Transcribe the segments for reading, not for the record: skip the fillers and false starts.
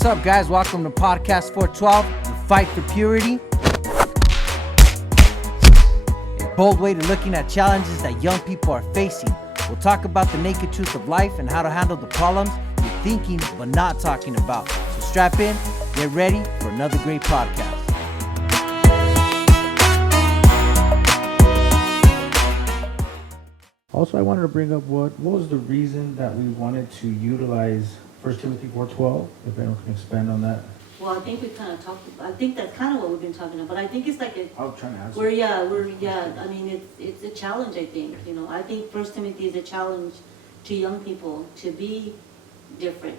What's up, guys? Welcome to Podcast 412, The Fight for Purity. A bold way to looking at challenges that young people are facing. We'll talk about the naked truth of life and how to handle the problems you're thinking but not talking about. So strap in, get ready for another great podcast. Also, I wanted to bring up what was the reason that we wanted to utilize 1 Timothy 4:12, if anyone can expand on that. Well, I think we kind of talked. I think that's kind of what we've been talking about. But I think it's like I'll try to answer. I mean, it's a challenge. I think I think First Timothy is a challenge to young people to be different.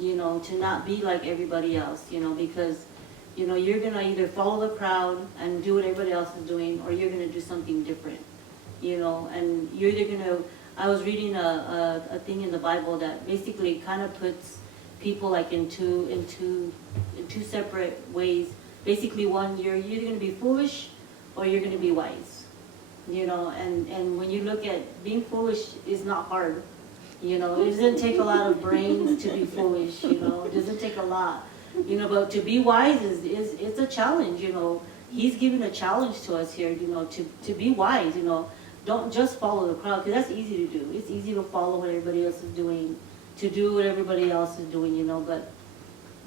To not be like everybody else. Because you're gonna either follow the crowd and do what everybody else is doing, or you're gonna do something different. And you're either gonna. I was reading a thing in the Bible that basically kind of puts people like in two separate ways. Basically, one, you're either going to be foolish or you're going to be wise. And when you look at being foolish is not hard. It doesn't take a lot of brains to be foolish. It doesn't take a lot. But to be wise is it's a challenge. He's giving a challenge to us here. To be wise. Don't just follow the crowd, because that's easy to do. It's easy to follow what everybody else is doing, to do what everybody else is doing, but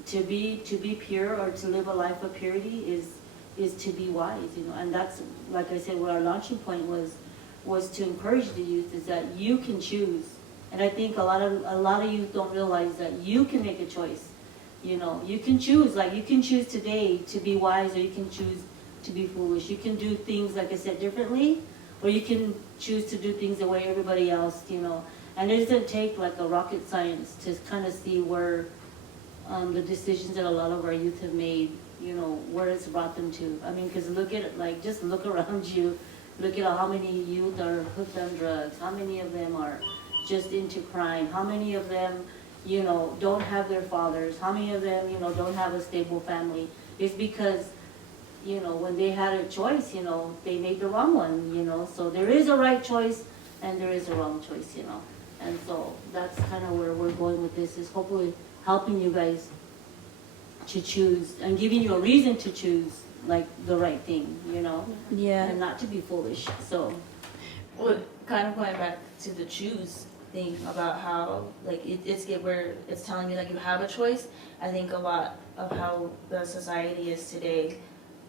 to be pure or to live a life of purity is to be wise, and that's, like I said, what our launching point was to encourage the youth, is that you can choose. And I think a lot of youth don't realize that you can make a choice. You can choose, like you can choose today to be wise, or you can choose to be foolish. You can do things, like I said, differently, or you can choose to do things the way everybody else, And it doesn't take like a rocket science to kind of see where the decisions that a lot of our youth have made, where it's brought them to. I mean, because look at it, like just look around you. Look at how many youth are hooked on drugs. How many of them are just into crime. How many of them, don't have their fathers. How many of them, don't have a stable family. It's because when they had a choice, they made the wrong one, so there is a right choice and there is a wrong choice, and so that's kind of where we're going with this, is hopefully helping you guys to choose and giving you a reason to choose like the right thing, Yeah. and not to be foolish. So, Well, kind of going back to the choose thing about how like where it's telling you like you have a choice. I think a lot of how the society is today,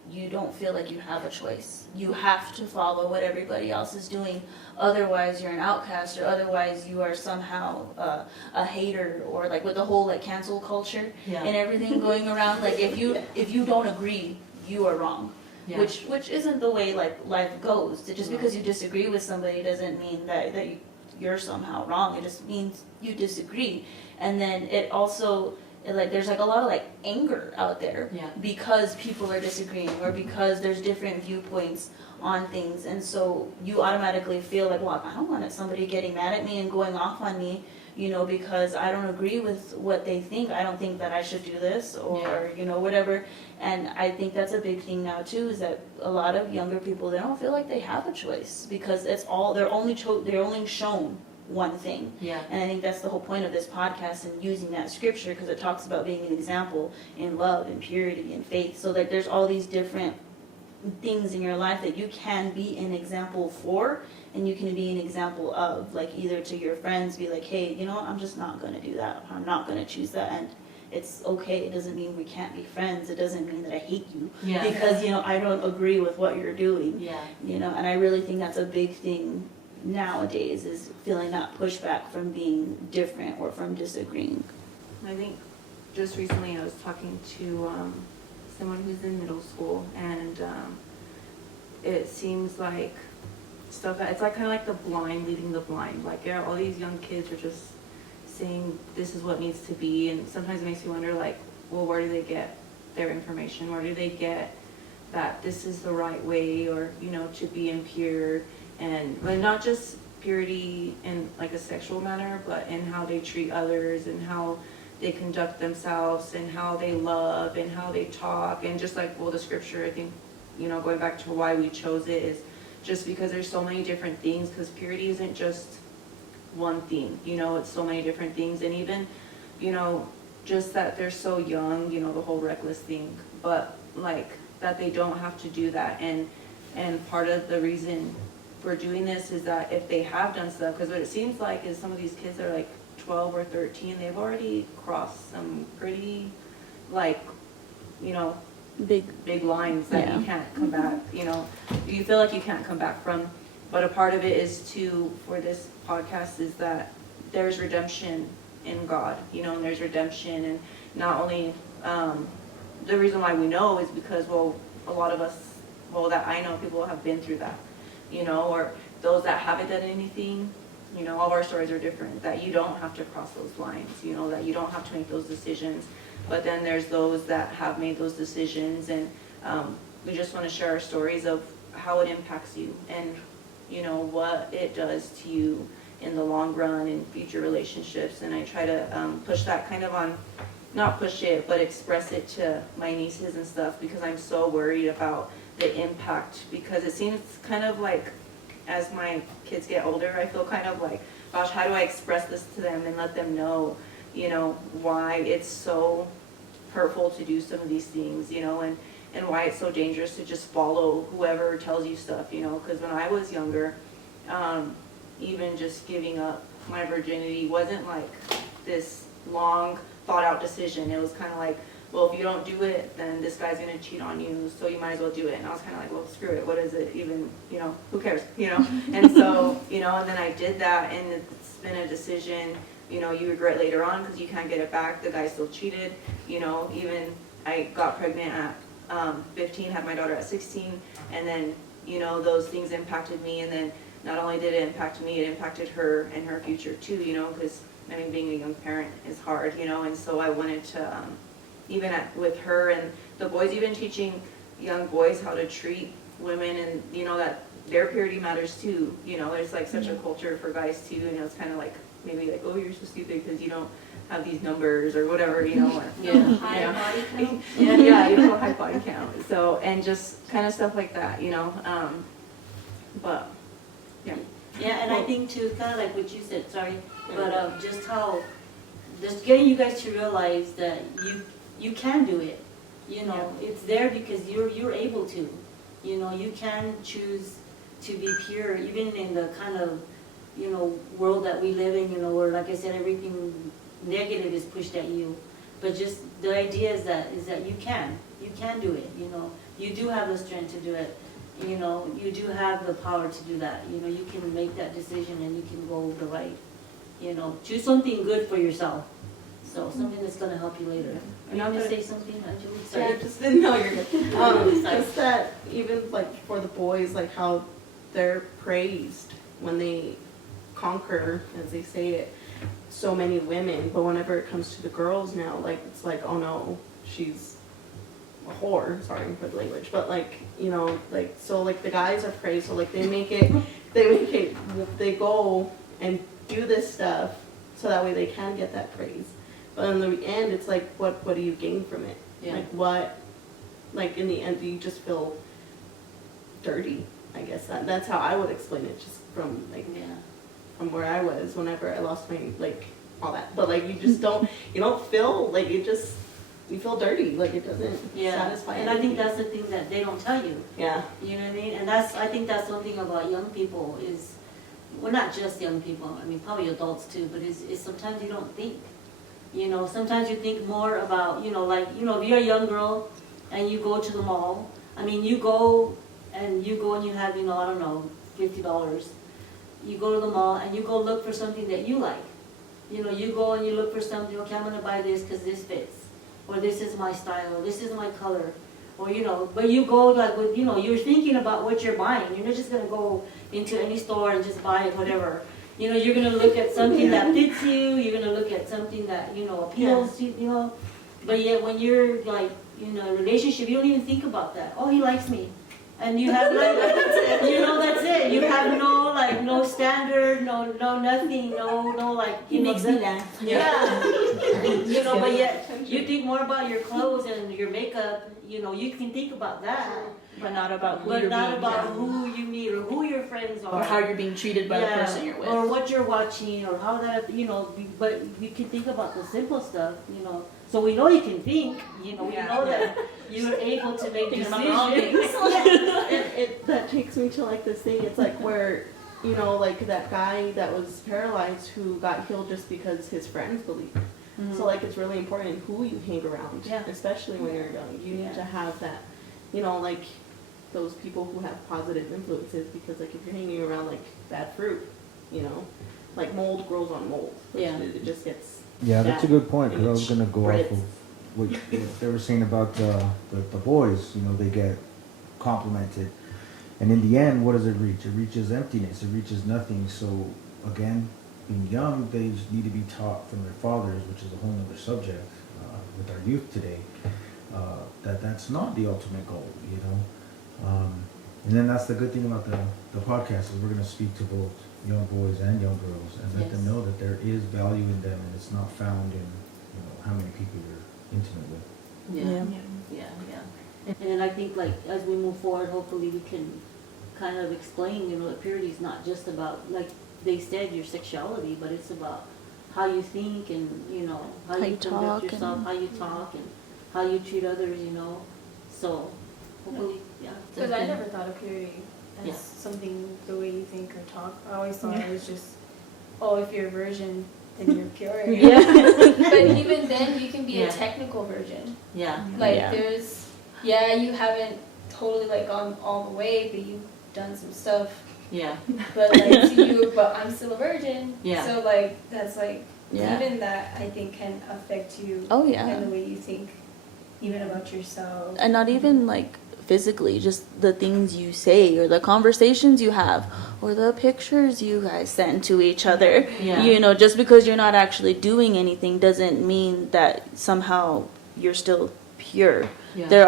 you don't feel like you have a choice. You have to follow what everybody else is doing. Otherwise, you're an outcast, or otherwise you are somehow a hater, or like with the whole like cancel culture Yeah. and everything going around. Like if you don't agree, you are wrong. Yeah. Which isn't the way like life goes. Just No. because you disagree with somebody doesn't mean that you're somehow wrong. It just means you disagree. And then it also, like there's like a lot of like anger out there, Yeah. because people are disagreeing, or because there's different viewpoints on things, and so you automatically feel like, well, I don't want somebody getting mad at me and going off on me, because I don't agree with what they think. I don't think that I should do this, or whatever. And I think that's a big thing now too, is that a lot of younger people, they don't feel like they have a choice, because it's all they're only shown one thing. Yeah. And I think that's the whole point of this podcast, and using that scripture, because it talks about being an example in love and purity and faith. So that there's all these different things in your life that you can be an example for, and you can be an example of, like either to your friends, be like, hey, I'm just not going to do that. I'm not going to choose that. And it's okay. It doesn't mean we can't be friends. It doesn't mean that I hate you. Yeah. Because, I don't agree with what you're doing. Yeah. And I really think that's a big thing nowadays, is feeling that pushback from being different or from disagreeing. I think just recently I was talking to someone who's in middle school, and it seems like it's like kind of like the blind leading the blind. Like all these young kids are just saying this is what needs to be, and sometimes it makes me wonder, like, well, where do they get their information? Where do they get that this is the right way, or to be impure? But not just purity in like a sexual manner, but in how they treat others, and how they conduct themselves, and how they love, and how they talk. And just like, well, the scripture, I think, going back to why we chose it, is just because there's so many different things, because purity isn't just one thing, it's so many different things. And even, just that they're so young, you know, the whole reckless thing, but like that they don't have to do that. And part of the reason for doing this is that if they have done stuff, because what it seems like is some of these kids are like 12 or 13, they've already crossed some pretty, like, you know, big lines that you can't come back, you know, you feel like you can't come back from. But a part of it is to, for this podcast, is that there's redemption in God, you know, and there's redemption. And not only, the reason why we know is because, well, a lot of us, well, that I know, people have been through that, you know, or those that haven't done anything, you know, all of our stories are different, that you don't have to cross those lines, you know, that you don't have to make those decisions. But then there's those that have made those decisions, and we just want to share our stories of how it impacts you and, you know, what it does to you in the long run in future relationships. And I try to push that kind of on, not push it, but express it to my nieces and stuff, because I'm so worried about the impact, because it seems kind of like as my kids get older, I feel kind of like, gosh, how do I express this to them and let them know, you know, why it's so hurtful to do some of these things, you know, and why it's so dangerous to just follow whoever tells you stuff, you know, because when I was younger, even just giving up my virginity wasn't like this long thought out decision. It was kind of like, well, if you don't do it, then this guy's going to cheat on you, so you might as well do it. And I was kind of like, well, screw it. What is it even, you know, who cares, you know? And so, you know, and then I did that, and it's been a decision, you know, you regret later on because you can't get it back. The guy still cheated, you know, even I got pregnant at 15, had my daughter at 16, and then, you know, those things impacted me. And then not only did it impact me, it impacted her and her future too, you know, because, I mean, being a young parent is hard, you know, and so I wanted to, even with her and the boys, even teaching young boys how to treat women, and, you know, that their purity matters too, you know, there's like such a culture for guys too, you know, it's kind of like, maybe like, oh, you're so stupid because you don't have these numbers or whatever, you know, or, High body count. yeah, you don't have a high body count, so, and just kind of stuff like that, you know, but, yeah. Yeah, and I think too, kind of like what you said, sorry, but just how, just getting you guys to realize that you can do it. You know, it's there because you're able to. You know, you can choose to be pure, even in the kind of, you know, world that we live in, you know, where, like I said, everything negative is pushed at you. But just the idea is that you can do it, you know. You do have the strength to do it. You know, you do have the power to do that. You know, you can make that decision and you can go the right, you know, choose something good for yourself. So something that's going to help you later. Are you going to say something, Angelique? Sorry. Yeah, just no, you're good. Just that even like for the boys, like how they're praised when they conquer, as they say it, so many women. But whenever it comes to the girls now, like it's like, oh no, she's a whore. Sorry for the language, but like, you know, like so like the guys are praised, so like they go and do this stuff so that way they can get that praise. But in the end, it's like, what do you gain from it? Yeah. Like what, like in the end, you just feel dirty, I guess. That's how I would explain it, just from like, from where I was whenever I lost my, like, all that. But like, you just don't feel, like, you feel dirty, like it doesn't satisfy and anything. I think that's the thing that they don't tell you. Yeah. You know what I mean? And I think that's something about young people is, well, not just young people, I mean, probably adults too, but it's sometimes you don't think. You know, sometimes you think more about, you know, like, you know, if you're a young girl and you go to the mall, I mean, you go and you have, you know, I don't know, $50. You go to the mall and you go look for something that you like. You know, you go and you look for something, okay, I'm going to buy this because this fits. Or this is my style, or this is my color. Or, you know, but you go like with, you know, you're thinking about what you're buying. You're not just going to go into any store and just buy it, whatever. You know, you're going to look at something that fits you. You're going to look at something that, you know, appeals to you, you know. But yet when you're like, you know, in a relationship, you don't even think about that. Oh, he likes me. And you have like, you know, that's it. You have no, like, no standard, no nothing, no, like. He makes me laugh. Yeah. You know, but yet, you think more about your clothes and your makeup, you know, you can think about that. But not about who But you're not being, about yeah. who you meet or who your friends are. Or how you're being treated by the Yeah, person you're with. or what you're watching, or how that, you know, but you can think about the simple stuff, you know. So we know you can think, you know, we know that you're able to make Think decisions. about the wrong things. That takes me to like this thing. It's like where, you know, like that guy that was paralyzed who got healed just because his friends believed. So like it's really important who you hang around, Yeah. especially when you're young. You need to have that, you know, like those people who have positive influences, because like if you're hanging around like bad fruit, you know, like mold grows on mold. Yeah. It just gets. Yeah, that's a good point, because I was gonna go off Spreads. of what they were saying about the boys, you know, they get complimented. And in the end, what does it reach? It reaches emptiness, it reaches nothing. So again, being young, they just need to be taught from their fathers, which is a whole other subject with our youth today, that that's not the ultimate goal, you know. And then that's the good thing about the podcast, is we're gonna speak to both young boys and young girls and let them Yes. know that there is value in them, and it's not found in, you know, how many people you're intimate with. Yeah. And I think like as we move forward, hopefully we can kind of explain, you know, that purity is not just about, like they said, your sexuality, but it's about how you think and, you know, how you talk conduct and- yourself, how you talk and how you treat others, you know. So hopefully, yeah. Because I never thought of purity as Yeah. something the way you think or talk. I always thought it was just, oh, if you're a virgin, then you're pure. Yeah. But even then, you can be Yeah. a technical virgin. Yeah. Like Yeah. you haven't totally like gone all the way, but you've done some stuff. Yeah. But like to you, but I'm still a virgin. Yeah. So like that's like Yeah. even that I think can affect you. Oh, yeah. And the way you think, even about yourself. And not even like physically, just the things you say or the conversations you have or the pictures you guys send to each other. Yeah. You know, just because you're not actually doing anything doesn't mean that somehow you're still pure. Yeah. There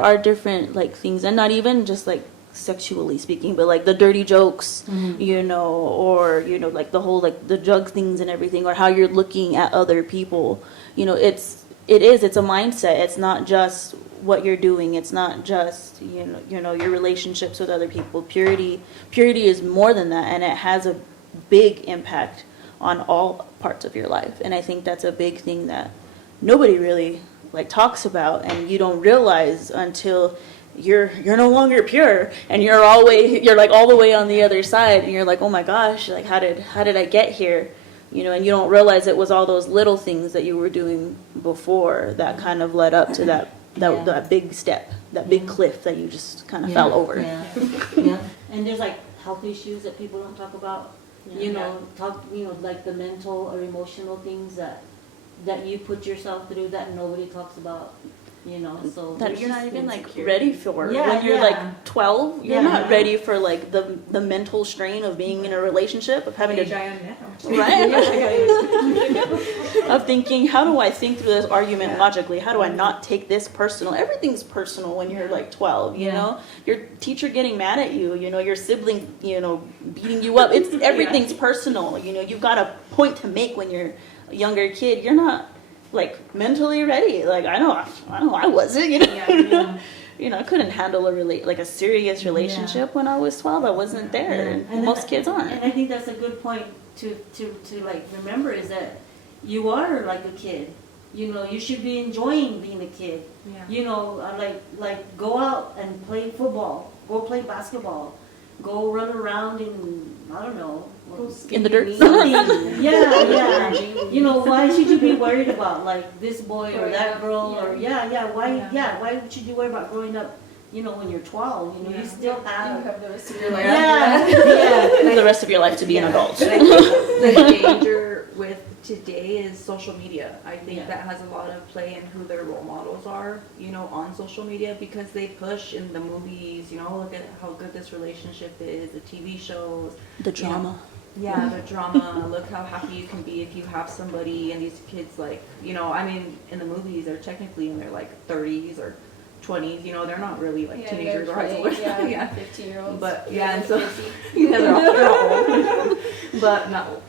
are different like things, and not even just like sexually speaking, but like the dirty jokes, you know, or you know, like the whole like the drug things and everything, or how you're looking at other people. You know, it's a mindset. It's not just what you're doing. It's not just you know your relationships with other people. Purity is more than that, and it has a big impact on all parts of your life. And I think that's a big thing that nobody really like talks about, and you don't realize until you're no longer pure, and you're like all the way on the other side, and you're like, oh my gosh, like how did I get here? You know, and you don't realize it was all those little things that you were doing before that kind of led up to that big step, that big cliff that you just kind of fell over. Yeah. Yeah. And there's like health issues that people don't talk about. You know, like the mental or emotional things that you put yourself through that nobody talks about. You know, so That there's you're not just even like insecurity. ready for. Yeah, When you're yeah. like 12, you're Yeah. not ready for like the mental strain of being in a relationship, of having Age to I am now. right? Of thinking, how do I think through this argument logically? How do I not take this personal? Everything's personal when you're like 12, you Yeah. know? Your teacher getting mad at you, you know, your sibling, you know, beating you up. It's everything's personal, you know. You've got a point to make when you're a younger kid. You're not like mentally ready. Like I know I wasn't, you know. Yeah. You know, I couldn't handle a serious relationship when I was 12. I wasn't there, and then most kids aren't. And I think that's a good point to like remember, is that you are like a kid. You know, you should be enjoying being a kid. Yeah. You know, like go out and play football, go play basketball, go run around in, I don't know, In the dirt. something. Yeah. You know, why should you be worried about like this boy or Growing that up, girl or why should you worry about growing up? You know, when you're 12, you know, you Yeah. still You have. have the rest of your life. Yeah. The rest of your life to be an adult. But I think the danger with today is social media. I think Yeah. that has a lot of play in who their role models are, you know, on social media, because they push in the movies, you know, look at how good this relationship is, the TV shows. The drama. Yeah, the drama. Look how happy you can be if you have somebody, and these kids, like, you know, I mean, in the movies, they're technically in their like 30s or 20s, you know, they're not really like teenagers or high schoolers. Yeah, 15-year-olds. But yeah, and so yeah, they're all old, but not old.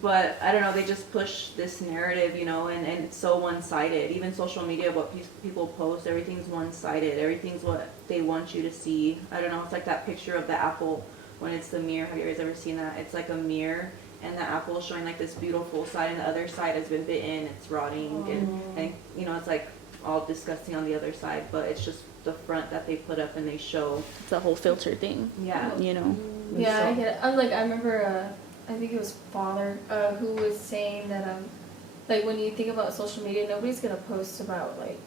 But I don't know, they just push this narrative, you know, and it's so one-sided. Even social media, what people post, everything's one-sided. Everything's what they want you to see. I don't know, it's like that picture of the apple when it's the mirror. Have you guys ever seen that? It's like a mirror, and the apple is showing like this beautiful side, and the other side has been bitten, it's rotting, and you know, it's like all disgusting on the other side, but it's just the front that they put up and they show. It's a whole filter thing, Yeah. you know. Yeah, I get it. I remember, I think it was Father, who was saying that, like when you think about social media, nobody's gonna post about like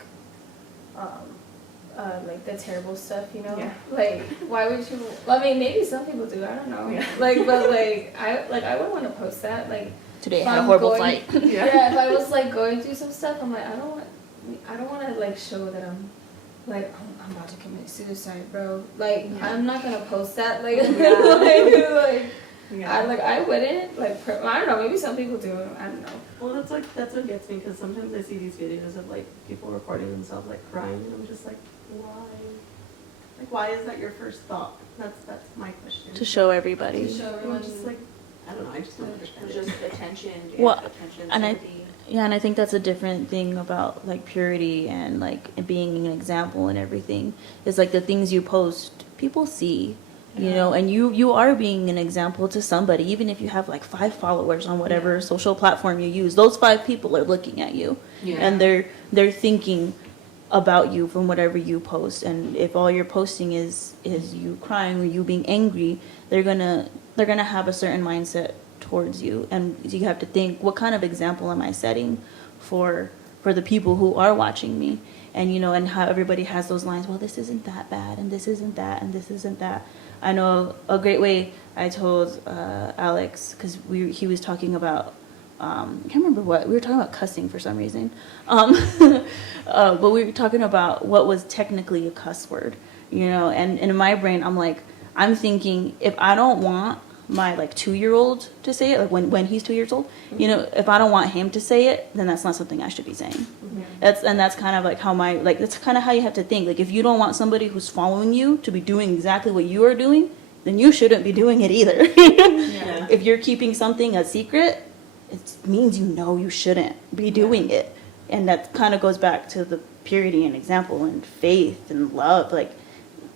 the terrible stuff, you know? Yeah. Like, why would you? Well, I mean, maybe some people do. I don't know. Yeah. Like, but I wouldn't want to post that. Like, Today if I had a I'm horrible going- fight. Yeah, if I was like going through some stuff, I'm like, I don't want to like show that I'm like I'm about to commit suicide, bro. Like, I'm not gonna post that. Like, I wouldn't like. I don't know. Maybe some people do. I don't know. Well, that's what gets me, because sometimes I see these videos of like people recording themselves like crying, and I'm just like, why? Like, why is that your first thought? That's my question. To show everybody. To show Or everyone. just like, I don't know. I just don't understand It's it. just attention, Well, attention, and I- sympathy. Yeah, and I think that's a different thing about like purity and like being an example and everything. Is like the things you post, people see, you know, and you are being an example to somebody, even if you have like 5 followers on whatever social platform you use. Those 5 people are looking at you, and they're thinking about you from whatever you post. And if all you're posting is you crying or you being angry, they're gonna have a certain mindset towards you, and you have to think, what kind of example am I setting for the people who are watching me? And you know, and how everybody has those lines, well, this isn't that bad, and this isn't that, and this isn't that. I know a great way. I told Alex, because he was talking about I can't remember what we were talking about, cussing for some reason, but we were talking about what was technically a cuss word, you know. And in my brain, I'm thinking, if I don't want my like 2-year-old to say it, like when he's 2 years old, you know, if I don't want him to say it, then that's not something I should be saying. That's kind of like how that's kind of how you have to think. Like, if you don't want somebody who's following you to be doing exactly what you are doing, then you shouldn't be doing it either. If you're keeping something a secret, it means you know you shouldn't be doing it. And that kind of goes back to the purity and example and faith and love. Like,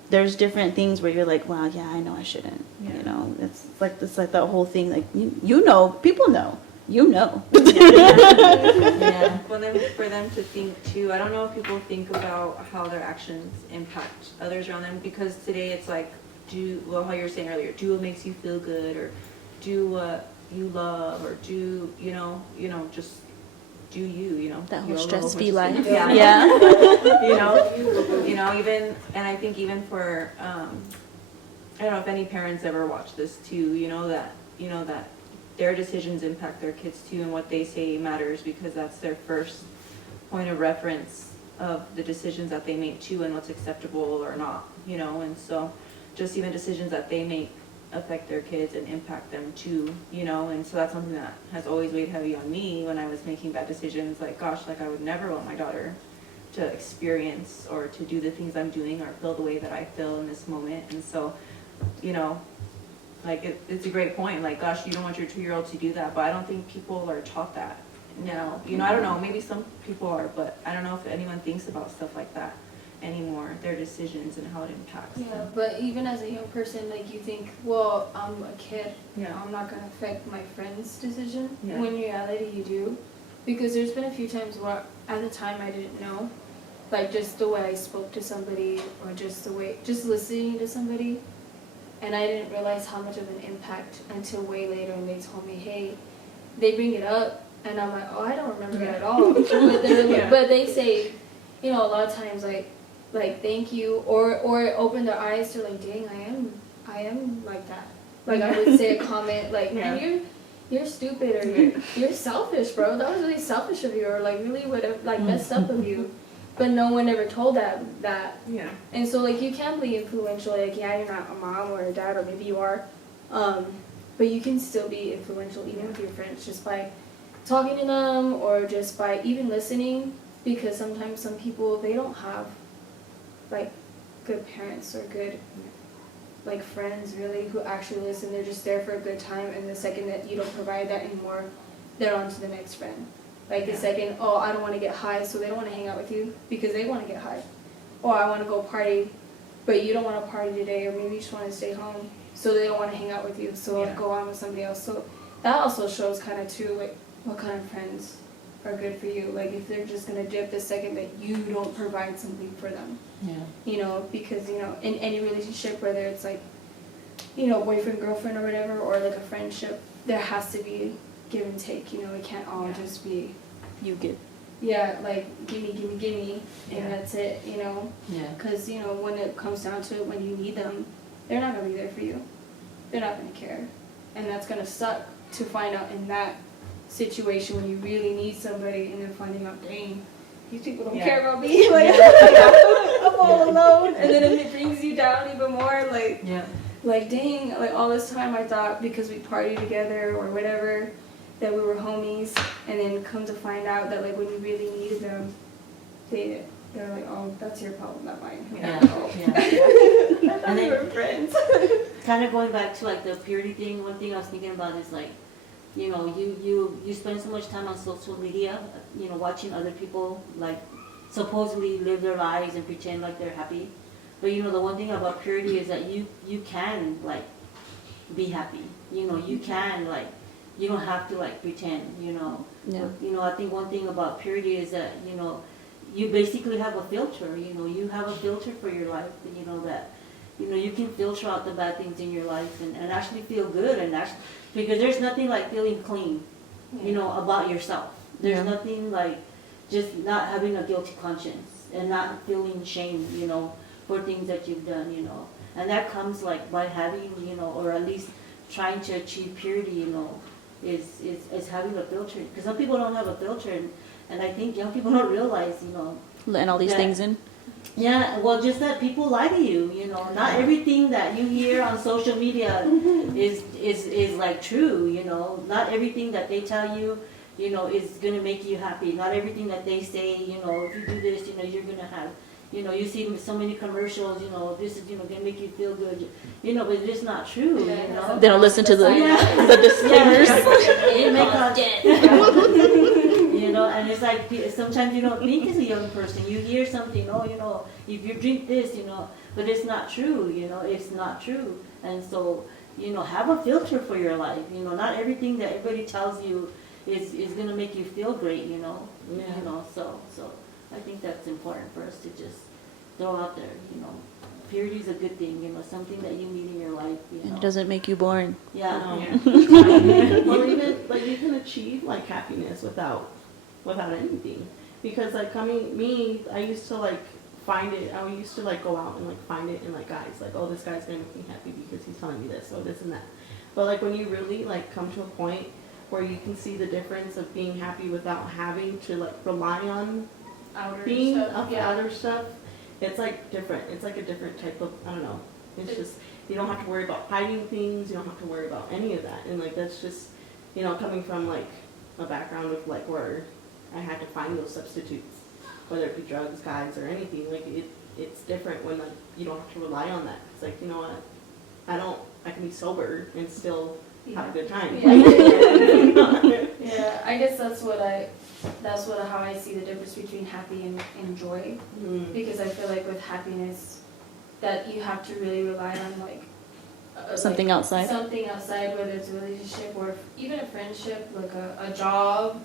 there's different things where you're like, wow, yeah, I know I shouldn't. You know, it's like that whole thing. Like, you know, people know. You know. Yeah, for them to think too. I don't know if people think about how their actions impact others around them, because today it's like, how you were saying earlier, do what makes you feel good, or do what you love, or do, you know, just do you know. That whole YOLO, stress-free which is- life. Yeah. you know, even, and I think even for, I don't know if any parents ever watch this too, you know, that their decisions impact their kids too, and what they say matters, because that's their first point of reference of the decisions that they make too, and what's acceptable or not, you know. And so just even decisions that they make affect their kids and impact them too, you know. And so that's something that has always weighed heavy on me when I was making bad decisions. Like, gosh, like I would never want my daughter to experience or to do the things I'm doing or feel the way that I feel in this moment. And so, you know, like it's a great point. Like, gosh, you don't want your 2-year-old to do that, but I don't think people are taught that now. You know, I don't know, maybe some people are, but I don't know if anyone thinks about stuff like that anymore, their decisions and how it impacts Yeah, them. but even as a young person, like, you think, well, I'm a kid, Yeah. I'm not gonna affect my friend's decision. Yeah. When in reality you do, because there's been a few times where at the time I didn't know, like just the way I spoke to somebody, or just listening to somebody, and I didn't realize how much of an impact until way later, and they told me, hey, they bring it up, and I'm like, oh, I don't remember it at all. But they say, you know, a lot of times like thank you, or open their eyes to like, dang, I am like that. Like, I would say a comment like, man, you're stupid, or you're selfish, bro. That was really selfish of you, or like really messed up of you. But no one ever told that. Yeah. And so like, you can be influential. Like, yeah, you're not a mom or a dad, or maybe you are, but you can still be influential even with your friends, just by talking to them, or just by even listening. Because sometimes some people, they don't have like good parents or good like friends really who actually listen. They're just there for a good time, and the second that you don't provide that anymore, they're on to the next friend. Like the second, oh, I don't want to get high, so they don't want to hang out with you because they want to get high. Or I want to go party, but you don't want to party today, or maybe you just want to stay home, so they don't want to hang out with you, so I'll go on with somebody else. So that also shows kind of too, like, what kind of friends are good for you. Like if they're just going to dip the second that you don't provide something for them. Yeah. You know, because, you know, in any relationship, whether it's like, you know, boyfriend, girlfriend or whatever, or like a friendship, there has to be give and take, you know, it can't all just be, You give. yeah, like, gimme, gimme, gimme, and Yeah. that's it, you know, Yeah. because, you know, when it comes down to it, when you need them, they're not going to be there for you. They're not going to care. And that's going to suck to find out in that situation when you really need somebody and then finding out, dang, these people don't care about me, like, I'm all alone, and then it brings you down even more, like, Yeah. like dang, like all this time I thought because we partied together or whatever that we were homies, and then come to find out that like when you really needed them, they're like, oh, that's your problem, not mine. Yeah. Oh. Yeah. I thought And we then- were friends. Kind of going back to like the purity thing, one thing I was thinking about is like, you know, you spend so much time on social media, you know, watching other people like supposedly live their lives and pretend like they're happy. But you know, the one thing about purity is that you can like be happy. You know, you can like, you don't have to like pretend, you know. Yeah. You know, I think one thing about purity is that, you know, you basically have a filter, you know, you have a filter for your life, you know, that, you know, you can filter out the bad things in your life and actually feel good and actually, because there's nothing like feeling clean, you know, about yourself. There's Yeah. nothing like just not having a guilty conscience and not feeling shame, you know, for things that you've done, you know. And that comes like by having, you know, or at least trying to achieve purity, you know, is having a filter. Because some people don't have a filter, and I think young people don't realize, you know. Letting all these Yeah. things in. Yeah, well, just that people lie to you, you know. Not everything that you hear on social media is like true, you know. Not everything that they tell you, you know, is gonna make you happy. Not everything that they say, you know, if you do this, you know, you're gonna have, you know, you see so many commercials, you know, this is, you know, gonna make you feel good, you know, but it's not true, you know. They don't listen to the Yeah. the disclaimers. It may cause you know, and it's like sometimes you don't think as a young person. You hear something, oh, you know, if you drink this, you know, but it's not true, you know, it's not true. And so, you know, have a filter for your life. You know, not everything that everybody tells you is gonna make you feel great, you know. Yeah. You know, so I think that's important for us to just throw out there, you know. Purity is a good thing, you know, something that you need in your life, you know. It doesn't make you boring. Yeah. Well, even like you can achieve like happiness without anything, because like I used to like find it. I used to like go out and like find it in like guys, like, oh, this guy's gonna make me happy because he's telling me this or this and that. But like when you really like come to a point where you can see the difference of being happy without having to like rely on Outer being stuff, of yeah. other stuff, it's like different. It's like a different type of, I don't know. It's just, you don't have to worry about hiding things. You don't have to worry about any of that. And like, that's just, you know, coming from like a background of like where I had to find those substitutes, whether it be drugs, guys, or anything. Like it's different when like you don't have to rely on that. It's like, you know what, I can be sober and still have a good time. Yeah. Yeah, I guess that's how I see the difference between happy and joy. Mm. Because I feel like with happiness, that you have to really rely on like Something outside. something outside, whether it's a relationship or even a friendship, like a job,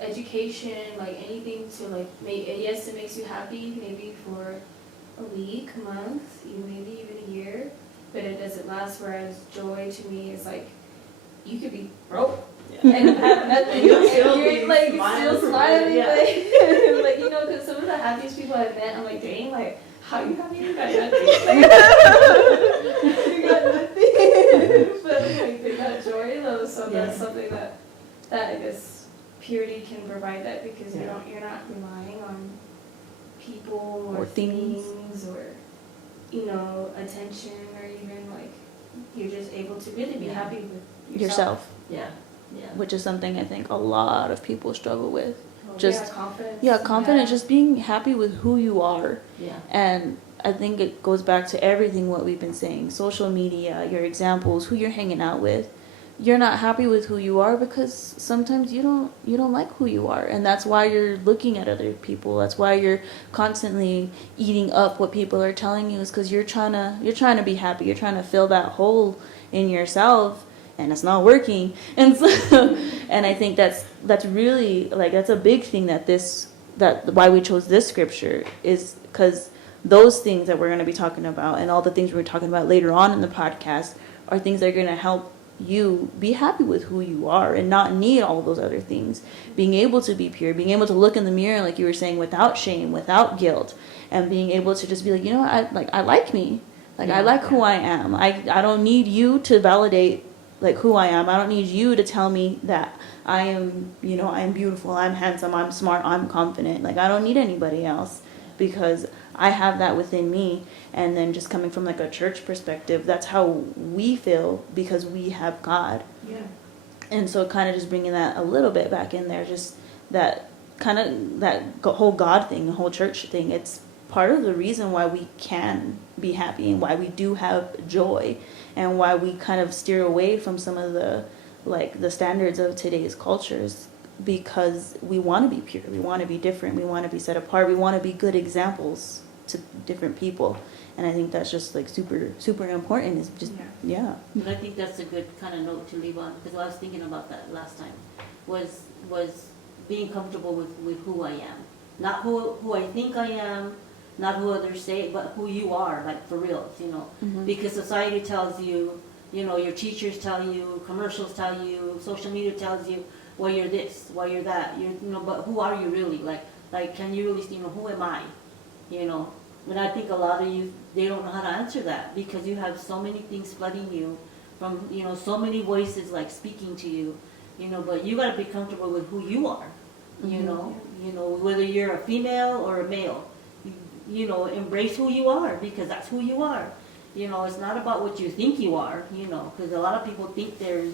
education, like anything to like make. Yes, it makes you happy, maybe for a week, month, maybe even a year, but it doesn't last. Whereas joy to me is like you could be broke and have nothing, You'll and still you're be like smiling still for smiling, yeah. like, like you know, because some of the happiest people I've met, I'm like, dang, like how you happy? You got nothing. You got nothing. But like they got joy though, so Yeah. that's something that I guess purity can provide that, because Yeah. you're not relying on people or Or things. or you know, attention, or even like you're just able to really be Yeah. happy with Yourself, Yeah, yeah. which is something I think a lot of people struggle with. Oh, Just- yeah, confidence. Yeah, confidence, just being happy with who you are Yeah. and I think it goes back to everything what we've been saying. Social media, your examples, who you're hanging out with. You're not happy with who you are because sometimes you don't like who you are, and that's why you're looking at other people. That's why you're constantly eating up what people are telling you, is because you're trying to be happy. You're trying to fill that hole in yourself, and it's not working. And so, and I think that's really, like, that's a big thing that why we chose this scripture, is because those things that we're going to be talking about and all the things we're talking about later on in the podcast are things that are going to help you be happy with who you are and not need all those other things. Being able to be pure, being able to look in the mirror, like you were saying, without shame, without guilt, and being able to just be like, you know what, I like me. Like, I like who I am. I don't need you to validate, like, who I am. I don't need you to tell me that I am, I am beautiful, I'm handsome, I'm smart, I'm confident. Like, I don't need anybody else, because I have that within me. And then just coming from like a church perspective, that's how we feel, because we have God. Yeah. And so kind of just bringing that a little bit back in there, just that kind of that whole God thing, the whole church thing. It's part of the reason why we can be happy and why we do have joy, and why we kind of steer away from some of the standards of today's cultures, because we want to be pure, we want to be different, we want to be set apart, we want to be good examples to different people. And I think that's just like super, super important. Is just, yeah. But I think that's a good kind of note to leave on, because I was thinking about that last time, was being comfortable with who I am. Not who I think I am, not who others say, but who you are, like, for real, Mm-hmm. Because society tells you, your teachers tell you, commercials tell you, social media tells you, well, you're this, well, you're that, but who are you really? Like, can you really, who am I? And I think a lot of you, they don't know how to answer that, because you have so many things flooding you from, so many voices, like, speaking to you, but you gotta be comfortable with who you are, whether you're a female or a male, embrace who you are, because that's who you are. It's not about what you think you are, because a lot of people think they're,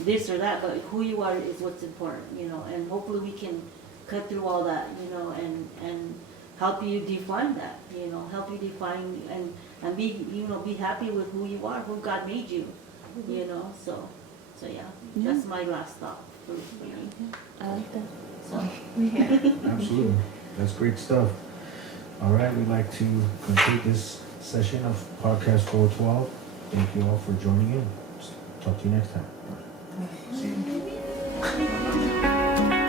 this or that, but who you are is what's important, and hopefully we can cut through all that, and help you define that, help you define and be, be happy with who you are, who God made you, so yeah, that's my last thought for me. I like that. So, Absolutely. That's great stuff. All right, we'd like to conclude this session of Podcast 412. Thank you all for joining in. Talk to you next time.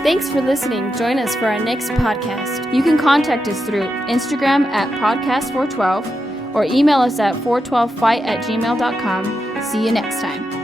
Thanks for listening. Join us for our next podcast. You can contact us through Instagram at podcast412 or email us at 412fight@gmail.com. See you next time.